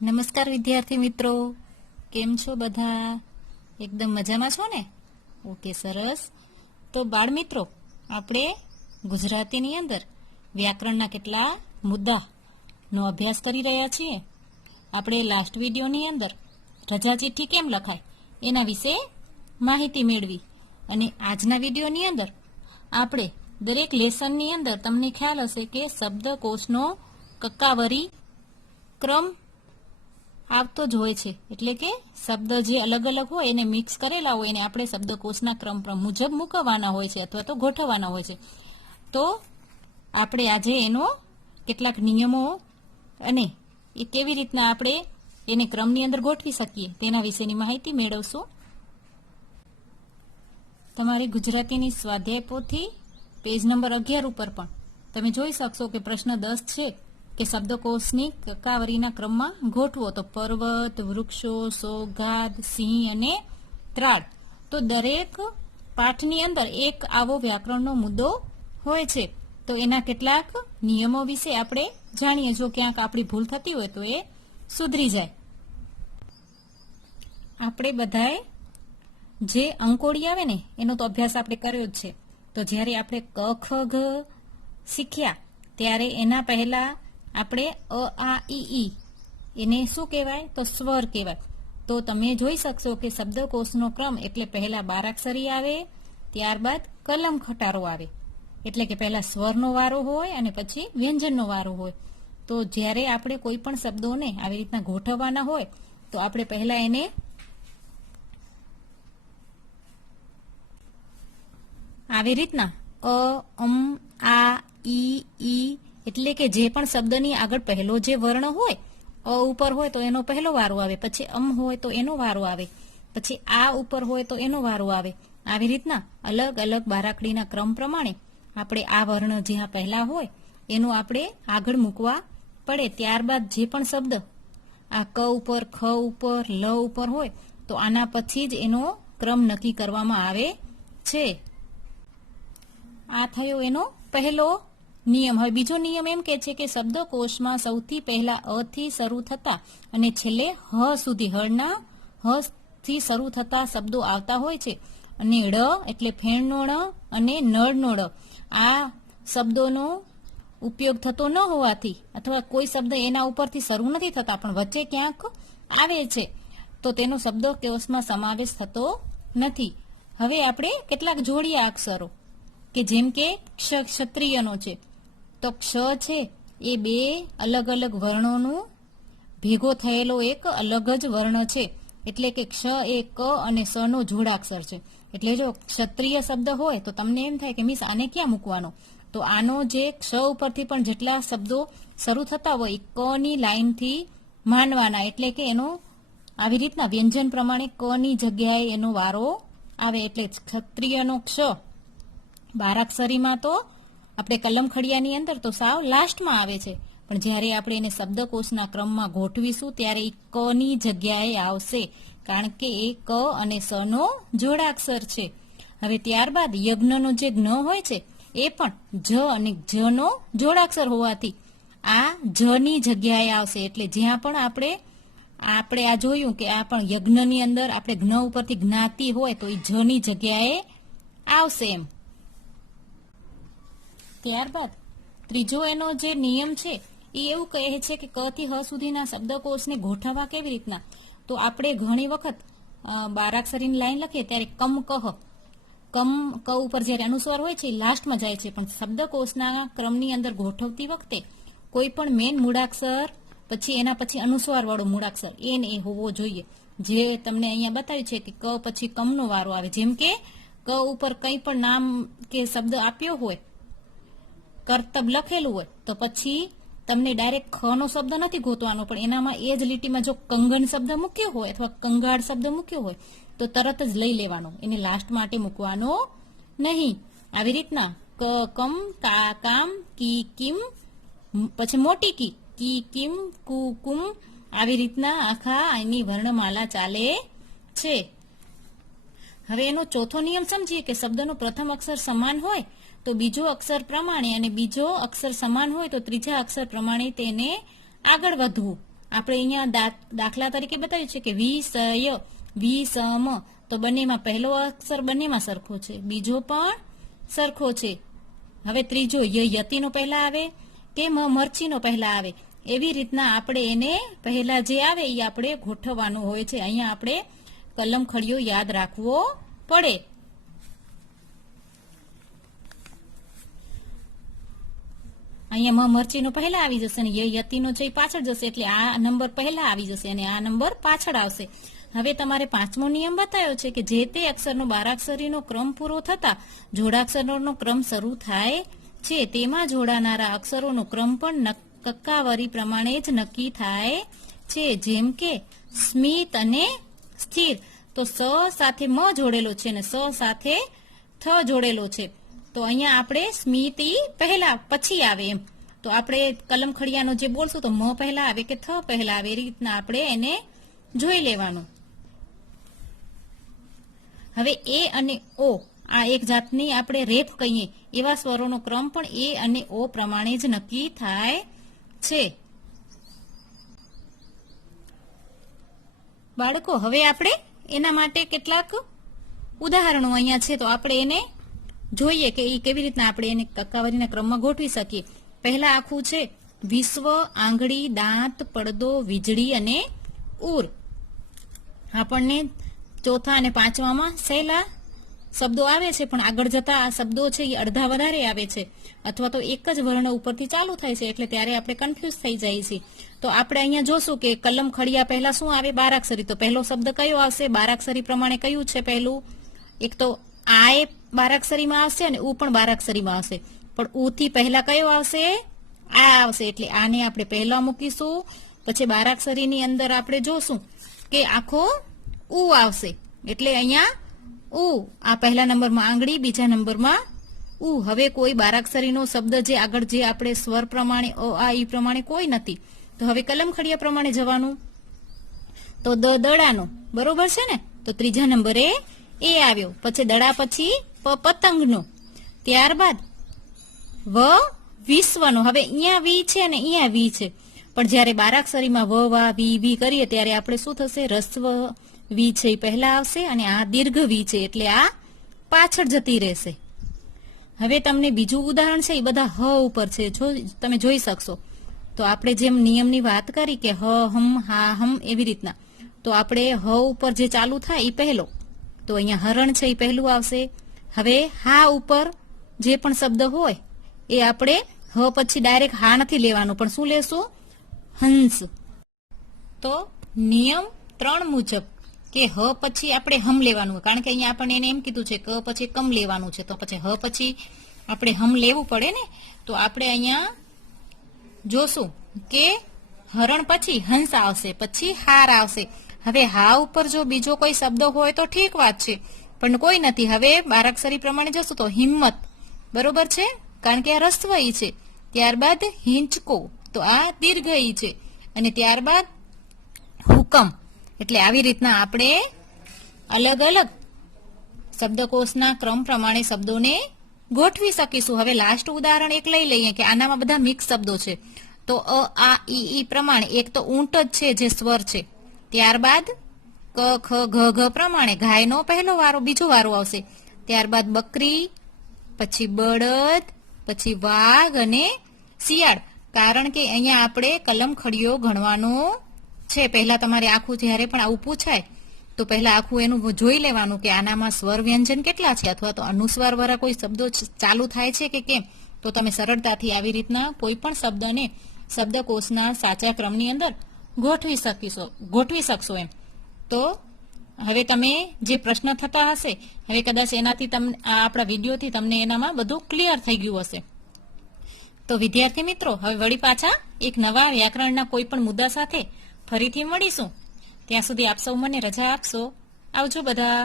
નમસ્કાર વિદ્યાર્થી મિત્રો, કેમ છો બધા? એકદમ મજામાં છો ને? ઓકે, સરસ. તો બાળ મિત્રો, આપણે ગુજરાતીની અંદર વ્યાકરણના કેટલા મુદ્દાનો અભ્યાસ કરી રહ્યા છીએ. આપણે લાસ્ટ વિડીયોની અંદર રજા ચિઠ્ઠી કેમ લખાય એના વિશે માહિતી મેળવી, અને આજના વિડીયોની અંદર આપણે દરેક લેસનની અંદર તમને ખ્યાલ હશે કે શબ્દકોશનો કક્કાવરી ક્રમ આવતો જ હોય છે. એટલે કે શબ્દ જે અલગ અલગ હોય એને મિક્સ કરેલા હોય એને આપણે શબ્દકોશના ક્રમ મુજબ મૂકવાના હોય છે અથવા તો ગોઠવવાના હોય છે. તો આપણે આજે એનો કેટલાક નિયમો અને એ કેવી રીતના આપણે એને ક્રમની અંદર ગોઠવી શકીએ તેના વિશેની માહિતી મેળવશું. તમારી ગુજરાતીની સ્વાધ્યાય પોથી પેજ નંબર 11 ઉપર પણ તમે જોઈ શકશો કે પ્રશ્ન 10 છે કે શબ્દકોશની કક્કાવરીના ક્રમમાં ગોઠવો. તો પર્વત, વૃક્ષો, સોગાદ, સિંહ અને ત્રાળ. તો દરેક પાઠની અંદર એક આવો વ્યાકરણનો મુદ્દો હોય છે. તો એના કેટલાક નિયમો વિશે આપણે જાણીએ. જો ક્યાંક આપણી ભૂલ થતી હોય તો એ સુધરી જાય. આપણે બધાએ જે અંકોડી આવે ને એનો તો અભ્યાસ આપણે કર્યો જ છે. તો જ્યારે આપણે ક ખ ગ શીખ્યા ત્યારે એના પહેલા આપણે અ આ ઈ એને શું કહેવાય? તો સ્વર કહેવાય. તો તમે જોઈ શકશો કે શબ્દકોશનો ક્રમ એટલે પહેલા બારાક્ષરી આવે, ત્યારબાદ કલમ ખટારો આવે. એટલે કે પહેલા સ્વરનો વારો હોય અને પછી વ્યંજનનો વારો હોય. તો જ્યારે આપણે કોઈ પણ શબ્દોને આવી રીતના ગોઠવવાના હોય તો આપણે પહેલા એને આવી રીતના અ અમ આ ઈ એટલે કે જે પણ શબ્દની આગળ પહેલો જે વર્ણ હોય, અ ઉપર હોય તો એનો પહેલો વારો આવે, પછી અમ હોય તો એનો વારો આવે, પછી આ ઉપર હોય તો એનો વારો આવે. આવી રીતના અલગ અલગ બારાકડીના ક્રમ પ્રમાણે આપણે આ વર્ણ જ્યાં પહેલા હોય એનું આપણે આગળ મૂકવા પડે. ત્યારબાદ જે પણ શબ્દ આ ક ઉપર, ખ ઉપર, લ ઉપર હોય તો આના પછી જ એનો ક્રમ નક્કી કરવામાં આવે છે. આ થયો એનો પહેલો નિયમ. હવે બીજો નિયમ એમ કે છે કે શબ્દકોશમાં સૌથી પહેલા અ થી શરૂ થતા અને છેલ્લે હ સુધી હળના હ થી શરૂ થતા શબ્દો આવતા હોય છે. અને ળ એટલે ફેણનો ળ અને નળનો ળ આ શબ્દોનો ઉપયોગ થતો ન હોવાથી અથવા કોઈ શબ્દ એના ઉપરથી શરૂ નથી થતા પણ વચ્ચે ક્યાંક આવે છે તો તેનો શબ્દકોશમાં સમાવેશ થતો નથી. હવે આપણે કેટલાક જોડિયા અક્ષરો કે જેમ કે ક્ષત્રિયનો છે. તો ક્ષ છે એ બે અલગ અલગ વર્ણોનું ભેગો થયેલો એક અલગ જ વર્ણ છે. એટલે કે ક્ષ એ ક અને સ નો જોડાક્ષર છે. એટલે જો ક્ષત્રિય શબ્દ હોય તો તમને એમ થાય કે મિસ આને ક્યાં મૂકવાનો? તો આનો જે ક્ષ ઉપરથી પણ જેટલા શબ્દો શરૂ થતા હોય ક ની લાઈનથી માનવાના. એટલે કે એનો આવી રીતના વ્યંજન પ્રમાણે ક ની જગ્યાએ એનો વારો આવે. એટલે ક્ષત્રિયનો ક્ષ બારાક્ષરીમાં તો આપણે કલમ ખડિયાની અંદર તો સાવ લાસ્ટમાં આવે છે. પણ જ્યારે આપણે એને શબ્દકોશના ક્રમમાં ગોઠવીશું ત્યારે એ ક ની જગ્યાએ આવશે, કારણ કે એ ક અને સ નો જોડાક્ષર છે. હવે ત્યારબાદ યજ્ઞનો જે જ્ઞ હોય છે એ પણ જ અને જ નો જોડાક્ષર હોવાથી આ જ ની જગ્યાએ આવશે. એટલે જ્યાં પણ આપણે આ જોયું કે આ પણ યજ્ઞની અંદર આપણે જ્ઞ ઉપરથી જ્ઞાતિ હોય તો એ જ ની જગ્યાએ આવશે એમ. ત્યારબાદ ત્રીજો એનો જે નિયમ છે એ એવું કહે છે કે ક થી હ સુધીના શબ્દકોશને ગોઠવવા કેવી રીતના? તો આપણે ઘણી વખત બારાક્ષરીની લાઈન લખીએ ત્યારે કમ કહ, ક ઉપર જ્યારે અનુસ્વાર હોય છે લાસ્ટમાં જાય છે. પણ શબ્દકોશના ક્રમની અંદર ગોઠવતી વખતે કોઈ પણ મેન મૂળાક્ષર પછી એના પછી અનુસ્વાર વાળો મૂળાક્ષર એ હોવો જોઈએ. જે તમને અહીંયા બતાવ્યું છે કે ક પછી કમનો વારો આવે. જેમ કે ક ઉપર કંઈ પણ નામ કે શબ્દ આપ્યો હોય, કર્તબ લખેલું હોય તો પછી તમને ડાયરેક્ટ ખ નો શબ્દ નથી ગોતવાનો, પણ એનામાં એ જ લીટીમાં જો કંગન શબ્દ મૂક્યો હોય અથવા કંગાળ શબ્દ મૂક્યો હોય તો તરત જ લઈ લેવાનો, એને લાસ્ટ માટે મૂકવાનો નહીં. આવી રીતના ક કમ, કા કામ, કી કિમ, પછી મોટી કી કિમ, કુ કુમ, આવી રીતના આખા એની વર્ણમાલા ચાલે છે. હવે એનો ચોથો નિયમ સમજીએ કે શબ્દનો પ્રથમ અક્ષર સમાન હોય તો બીજો અક્ષર પ્રમાણે અને બીજો અક્ષર સમાન હોય તો ત્રીજા અક્ષર પ્રમાણે તેને આગળ વધવું. આપણે અહીંયા દાખલા તરીકે બતાવ્યું છે કે વિષય, વિષમ, તો બંનેમાં પહેલો અક્ષર બંનેમાં સરખો છે, બીજો પણ સરખો છે. હવે ત્રીજો યતિનો પહેલા આવે કે મરચીનો પહેલા આવે, એવી રીતના આપણે એને પહેલા જે આવે એ આપણે ગોઠવવાનું હોય છે. અહીંયા આપણે કલમ ખડીયો યાદ રાખવો પડે. અહીંયા મરચીનો પહેલા આવી જશે અને યતિનો છે પાછળ જશે, એટલે આ નંબર પહેલા આવી જશે અને આ નંબર પાછળ આવશે. હવે તમારે પાંચમો નિયમ બતાવ્યો છે કે જે તે અક્ષરનો બારાક્ષરીનો ક્રમ પૂરો થતા જોડાક્ષરોનો ક્રમ શરૂ થાય છે, તેમાં જોડાનારા અક્ષરોનો ક્રમ પણ કક્કાવરી પ્રમાણે જ નક્કી થાય છે. જેમ કે સ્મિત અને સ્થિર, તો સ સાથે મ જોડેલો છે અને સ સાથે થ જોડેલો છે, તો અહીંયા આપણે સ્મિત પહેલા પછી આવે એમ. તો આપણે કલમ ખડિયાનો જે બોલશું તો મ પહેલા આવે કે થ પહેલા આવે, એ રીતના આપણે એને જોઈ લેવાનું. હવે એ અને ઓ, આ એક જાતની આપણે રેફ કહીએ એવા સ્વરોનો ક્રમ પણ એ અને ઓ પ્રમાણે જ નક્કી થાય છે. બાળકો, હવે આપણે એના માટે કેટલાક ઉદાહરણો અહીંયા છે, તો આપણે એને જોઈએ કે એ કેવી રીતના આપણે એને કક્કાવરીના ક્રમમાં ગોઠવી શકીએ. પહેલા આખું છે વિશ્વ, આંગળી, દાંત, પડદો, વીજળી અને ઉર. આપણને ચોથા અને પાંચમામાં સહેલા શબ્દો આવે છે, પણ આગળ જતા આ શબ્દો છે એ અડધા વધારે આવે છે, અથવા તો એક જ વર્ણ ઉપરથી ચાલુ થાય છે, એટલે ત્યારે આપણે કન્ફ્યુઝ થઈ જાય છે. તો આપણે અહીંયા જોશું કે કલમ ખડિયા પહેલા શું આવે? બારાક્ષરી. તો પહેલો શબ્દ કયો આવશે? બારાક્ષરી પ્રમાણે કયું છે પહેલું? એક તો આ એ બારાક્ષરીમાં આવશે અને ઉ પણ બારાક્ષરીમાં આવશે, પણ ઉ થી પહેલા કયો આવશે? આ આવશે, એટલે આને આપણે પહેલા મૂકીશું. પછી બારાક્ષરીની અંદર આપણે જોશું કે આખો ઉ આવશે, એટલે અહીંયા ઉ. આ પહેલા નંબરમાં આંગળી, બીજા નંબરમાં ઉ. હવે કોઈ બારાક્ષરીનો શબ્દ જે આગળ જે આપણે સ્વર પ્રમાણે અ આ ઈ પ્રમાણે કોઈ નથી, તો હવે કલમ ખડિયા પ્રમાણે જવાનું. તો દડાનો બરોબર છે ને, તો ત્રીજા નંબરે એ આવ્યો. પછી દડા પછી પતંગનો, ત્યારબાદ વ વિશ્વનો. હવે અહીંયા વી છે અને અહીંયા વી છે, પણ જયારે બારાક્ષરીમાં વ વા વી વી કરીએ ત્યારે આપણે શું થશે? રસ્વ વી છે એ પહેલા આવશે અને આ દીર્ઘ વી છે એટલે આ પાછળ જતી રહેશે. હવે તમને બીજું ઉદાહરણ છે, એ બધા હ ઉપર છે, તમે જોઈ શકશો. તો આપણે જેમ નિયમની વાત કરી કે હ, હમ, હા, હમ, એવી રીતના, તો આપણે હ ઉપર જે ચાલુ થાય એ પહેલો, તો અહીંયા હરણ છે એ પહેલું આવશે. હવે હા ઉપર જે પણ શબ્દ હોય એ આપણે હ પછી ડાયરેક્ટ હા નથી લેવાનું, પણ શું લેશું? હંસ. તો નિયમ 3 મુજબ કે હ પછી આપણે હમ લેવાનું, કારણ કે અહીંયા આપણને એને એમ કીધું છે કે પછી કમ લેવાનું છે, તો પછી હ પછી આપણે હમ લેવું પડે ને. તો આપણે અહીંયા જોશું કે હરણ પછી હંસ આવશે, પછી હાર આવશે. હવે હા ઉપર જો બીજો કોઈ શબ્દ હોય તો ઠીક વાત છે, પણ કોઈ નથી. હવે બારાક્ષરી પ્રમાણે જશું તો હિંમત બરોબર છે, કારણ કે આ રસ્વ ઈ છે. ત્યારબાદ હિંચકો, તો આ દીર્ઘ ઈ છે, અને ત્યારબાદ હુકમ. એટલે આવી રીતના આપણે અલગ અલગ શબ્દકોશના ક્રમ પ્રમાણે શબ્દોને ગોઠવી શકીશું. હવે લાસ્ટ ઉદાહરણ એક લઈ લઈએ કે આનામાં બધા મિક્સ શબ્દો છે, તો અ આ ઈ પ્રમાણે એક તો ઊંટ જ છે જે સ્વર છે, ત્યારબાદ ક ખ ઘ ઘ પ્રમાણે ગાયનો પહેલો વારો, બીજો વારો આવશે, ત્યારબાદ બકરી, પછી બળદ, પછી વાઘ અને શિયાળ. કારણ કે અહીંયા આપણે કલમ ખડિયો ગણવાનો છે. પહેલા તમારે આખું જ્યારે પણ આવું પૂછાય તો પહેલા આખું એનું જોઈ લેવાનું કે આનામાં સ્વર વ્યંજન કેટલા છે, અથવા તો અનુસ્વાર વાળા કોઈ શબ્દો ચાલુ થાય છે કે કેમ. તો તમે સરળતાથી આવી રીતના કોઈ પણ શબ્દને શબ્દકોશના સાચા ક્રમની અંદર ગોઠવી શકશો એમ. તો હવે તમે જે પ્રશ્ન થતા હશે, હવે કદાચ એનાથી તમને આપણા વિડીયોથી તમને એનામાં બધું ક્લિયર થઈ ગયું હશે. તો વિદ્યાર્થી મિત્રો, હવે વળી પાછા એક નવા વ્યાકરણના કોઈ પણ મુદ્દા સાથે ફરીથી મળીશું. ત્યાં સુધી આપ સૌ મને રજા આપશો. આવજો બધા.